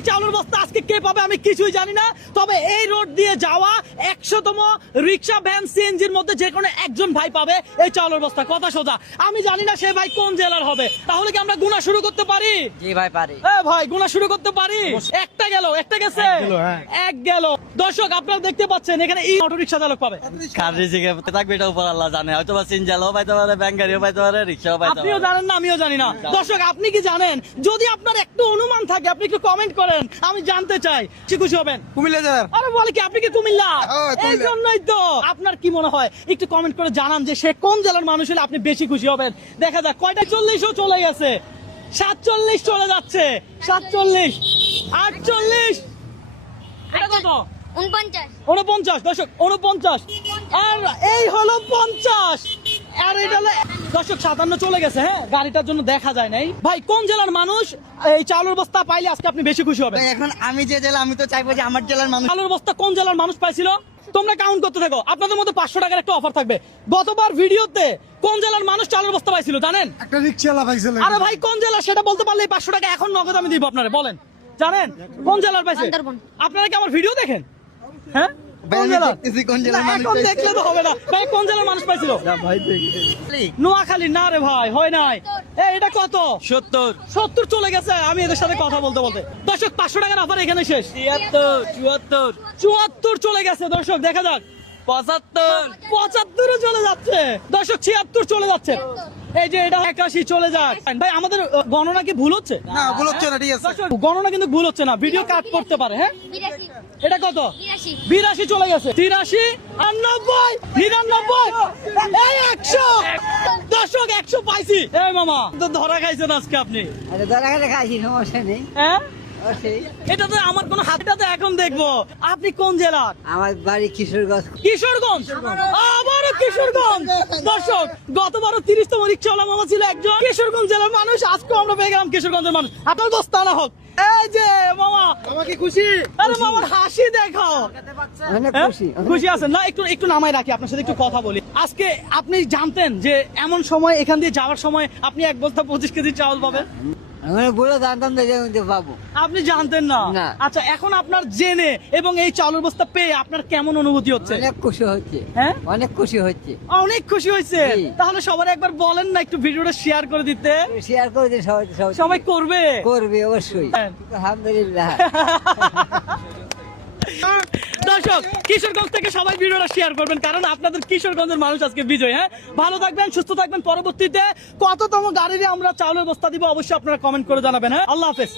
এই চাউলের বস্তা আজকে কে পাবে আমি কিছুই জানি না, তবে এই রোড দিয়ে যাওয়া 100তম রিক্সা ভ্যান সিএনজির মধ্যে যে কোনো একজন ভাই পাবে এই চাউলের বস্তা। কথা সোজা, আমি জানি না সে ভাই কোন জেলার হবে। তাহলে কি আমরা গুনা শুরু করতে পারি? জি ভাই পারি। ভাই গুনা শুরু করতে পারি? একটা গেল, একটা গেছে, এক গেল। দর্শক আপনারা দেখতে পাচ্ছেন এখানে এই অটো রিক্সা চালক পাবে। কার রিজিকে থাকবে এটা উপর আল্লাহ জানে, হয়তো বা সিনজালও পাইতে পারে, ব্যাংকারিও পাইতে পারে, রিক্সাও পাইতে পারে। আপনিও জানেন না, আমিও জানি না। দর্শক আপনি কি জানেন? যদি আপনার একটু অনুমান থাকে আপনি একটু কমেন্ট করেন, আমি জানতে চাই। খুশি হবেন? কুমিল্লা জেলার। আরে বলে কি আপনি কি কুমিল্লা? কুমিল্লা। এই জন্যই তো। আপনার কি মনে হয় একটু কমেন্ট করে জানান যে সে কোন জেলার মানুষ হলে আপনি বেশি খুশি হবেন। দেখা যাক কয়টা 40ও চলে গেছে, 47 চলে যাচ্ছে, 47, 48, এটা কত? 49। দর্শক 49, আর এই হলো 50, আর এটা হলো দর্শক 57 চলে গেছে। হ্যাঁ, গাড়িটার জন্য দেখা যায় নাই। ভাই কোন জেলার মানুষ এই চাউলের বস্তা পাইলে আজকে আপনি বেশি খুশি হবেন? এখন আমি যে জেলা, আমি তো চাইবো যে আমার জেলার মানুষ। চাউলের বস্তা কোন জেলার মানুষ পাইছিল তোমরা কাউন্ট করতে থাকো। আপনাদের মধ্যে 500 টাকার একটা অফার থাকবে। গতবার ভিডিওতে কোন জেলার মানুষ চাউলের বস্তা পাইছিল জানেন? একটা রিক্সাওয়ালা পাইছিল। আরে ভাই কোন জেলা সেটা বলতে পারলে 500 টাকা এখন নগদ আমি দিব আপনারা। বলেন জানেন কোন জেলার পাইছে? আপনারা কি আমার ভিডিও দেখেন? হ্যাঁ, কোন জেলার? না, এখন দেখলে তো হবে না ভাই। কোন জেলার মানুষ পাইছিল? নোয়াখালী। না রে ভাই, হয় নাই। এটা কত? 70 চলে গেছে। আমি এদের সাথে কথা বলতে বলতে দর্শক 500 টাকার অফার এখানে শেষ। 74 চলে গেছে। দর্শক দেখা যাক 75 চলে যাচ্ছে। দর্শক 76 চলে যাচ্ছে। এই যে এটা 81 চলে যাক। ভাই আমাদের গণনা কি ভুল হচ্ছে? না, ভুল হচ্ছে না, ঠিক আছে। দর্শক গণনা কিন্তু ভুল হচ্ছে না, ভিডিও কাট করতে পারে। হ্যাঁ, এটা কত? 82 চলে গেছে। 83, 90, 99, এই 100। দর্শক 100 পাইছি। এই মামা তো ধরা খাইছেন আজকে আপনি। আরে ধরা খেলে খাইছি, সমস্যা নেই। হ্যাঁ, অবশ্যই। এটা তো আমার কোনো হাতটা তো এখন দেখবো। আপনি কোন জেলার? আমার বাড়ি কিশোরগঞ্জ। কিশোরগঞ্জ। আবারও কিশোরগঞ্জ। দর্শক গতবারও 30তম রিক্সাওয়ালা মামা ছিল একজন কিশোরগঞ্জ জেলার মানুষ। আজকে আমরা পেয়ে গেলাম কিশোরগঞ্জের মানুষ। আপনার বস্তা না হোক। এই যে মামা, আমাকে খুশি। আরে মামার হাসি দেখাও। অনেক হ্যাঁ? খুশি। খুশি আছেন না? একটু নামাই রাখি, আপনার সাথে একটু কথা বলি। আজকে আপনি জানতেন যে এমন সময় এখান দিয়ে যাওয়ার সময় আপনি 1 বস্তা 25 কেজি চাউল পাবেন? আমি বলে জানতাম যে পাবো। আপনি জানতেন না? না। আচ্ছা, এখন আপনার জেনে এবং এই চাউলের বস্তা পেয়ে আপনার কেমন অনুভূতি হচ্ছে? অনেক খুশি হচ্ছে। হ্যাঁ, অনেক খুশি হচ্ছে। অনেক খুশি হয়েছে। জি। তাহলে সবার একবার বলেন না একটু ভিডিওটা শেয়ার করে দিতে। শেয়ার করে দিন, সবাই সবাই করবে। করবে অবশ্যই। হ্যাঁ। আলহামদুলিল্লাহ। দর্শক কিশোরগঞ্জ থেকে সবাই ভিডিওটা শেয়ার করবেন, কারণ আপনাদের কিশোরগঞ্জের মানুষ আজকে বিজয়। হ্যাঁ, ভালো থাকবেন, সুস্থ থাকবেন। পরবর্তীতে কততম গাড়িতে আমরা চাউলের বস্তা দিব অবশ্যই আপনারা কমেন্ট করে জানাবেন। হ্যাঁ, আল্লাহ হাফেজ।